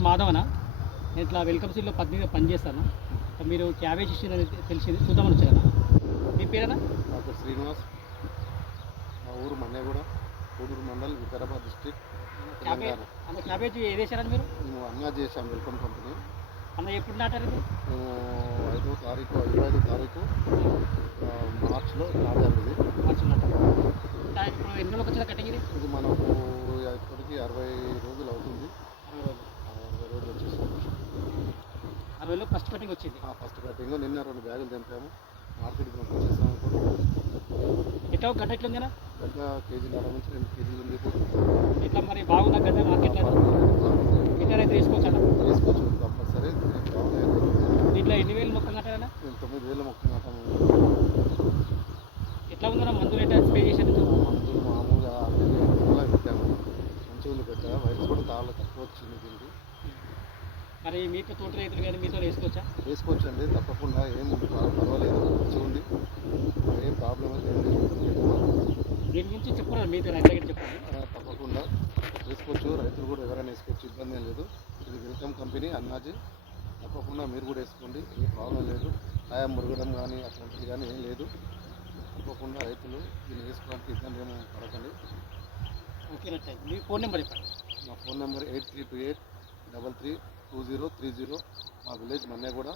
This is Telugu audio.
పేరు మాధవనా? నేను ఇట్లా వెల్కమ్ సీడ్లో పనిచేస్తాను. మీరు క్యాబేజ్ ఇచ్చిందని తెలిసింది, చూద్దామని వచ్చాను. మీ పేరేనా? నా పేరు శ్రీనివాస్. మా ఊరు మన్నేగూడ, కోడూరు మండల్, వికారాబాద్ డిస్ట్రిక్ట్, తెలంగాణ. క్యాబేజ్ ఏది వేసారని మీరు? మేము అన్నా చేసాం వెల్కమ్ కంపెనీ. అన్న ఎప్పుడు నాటారు ఇది? మేము 25వ తారీఖు మార్చిలో నాటాము. ఇది మార్చి నాటారు. ఇప్పుడు ఎన్ని రోజులకు వచ్చిన కటింగ్ ఇది? ఇది మనకు ఇప్పటికీ 60 రోజులు అవుతుంది. 60 రోజులు వచ్చేసాము. 60 రోజుల్లో ఫస్ట్ కటింగ్ వచ్చింది. ఫస్ట్ కటింగ్ నిన్న 2 బ్యాగులు తెంపాము. మార్కెట్కి పంపించేస్తాము. ఎట్లా గడ్డ ఎట్లుందేనా? గడ్డ కేజీన్నర నుంచి 2 కేజీలు ఉంది. ఇట్లా మరి బాగుందా గడ్డ మార్కెట్లో? గిటార్ అయితే వేసుకోవచ్చా? వేసుకోవచ్చు కంపల్సరీ. దీంట్లో ఎన్ని వేలు మొక్క కట్టారన్నా? మేము 9,000 మొక్క నాటాము. ఎట్లా ఉందన్నా? మందులు ఎట్లా స్ప్రే చేశారు? మందులు మామూలుగా పెట్టాము. మంచిగా ఉంది గడ్డ. వైరస్ కూడా చాలా తక్కువ వచ్చింది దీనికి. మరి మీతో తోటి రైతులు కానీ మీతో వేసుకోవచ్చా? వేసుకోవచ్చు అండి, తప్పకుండా. ఏం పర్వాలేదు, మంచిగా ఉంది. ఏం ప్రాబ్లం అయితే ఏం లేదు. దీని గురించి చెప్పారు మీతో రైతులకి చెప్పండి. తప్పకుండా వేసుకోవచ్చు. రైతులు కూడా ఎవరైనా వేసుకోవచ్చు, ఇబ్బంది ఏం లేదు. ఇది వెల్కమ్ కంపెనీ అన్నాజీ. తప్పకుండా మీరు కూడా వేసుకోండి, ఏ ప్రాబ్లం లేదు. కాయం మురగడం కానీ అట్లాంటిది కానీ ఏం లేదు. తప్పకుండా రైతులు దీన్ని వేసుకోవడానికి ఇబ్బంది ఏమో పడకండి. ఓకే, మీ ఫోన్ నెంబర్ చెప్పండి. మా ఫోన్ నెంబర్ 8328 33 2030. మా విలేజ్ మన్నేగూడ.